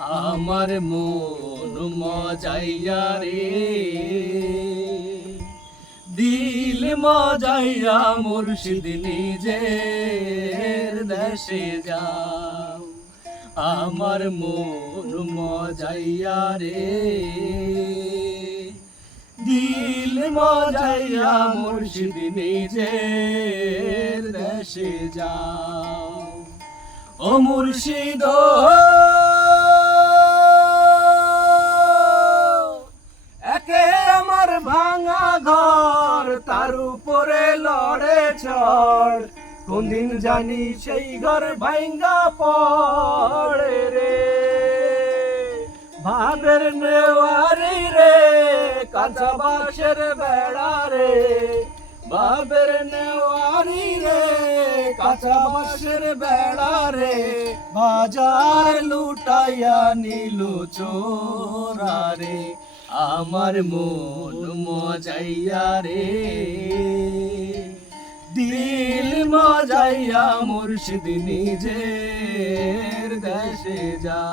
আমার মন মজাইয়া রে, দিল মজাইয়া মুর্শিদ নিজের দেশে যাও। আমার মন মজাইয়া রে, দিল মজাইয়া মুর্শিদ নিজের দেশে যাও। ও মুর্শিদ একে আমার ভাঙা ঘর, তার উপরে লড়ে ঝড়, কোনদিন জানি সেই ঘর ভাঙ্গা পড়ে রে। ভাবের নেওয়ারি রে, কাঁচা বাঁশের বেড়া রে, ভাবের নেওয়ারি রে, কাঁচা বাঁশের বেড়া রে, বাজার লুটাইয়া নিল চোরা রে। আমার মন মজাইয়া রে, দিল মজাইয়া মুর্শিদ নিজের দেশে যা।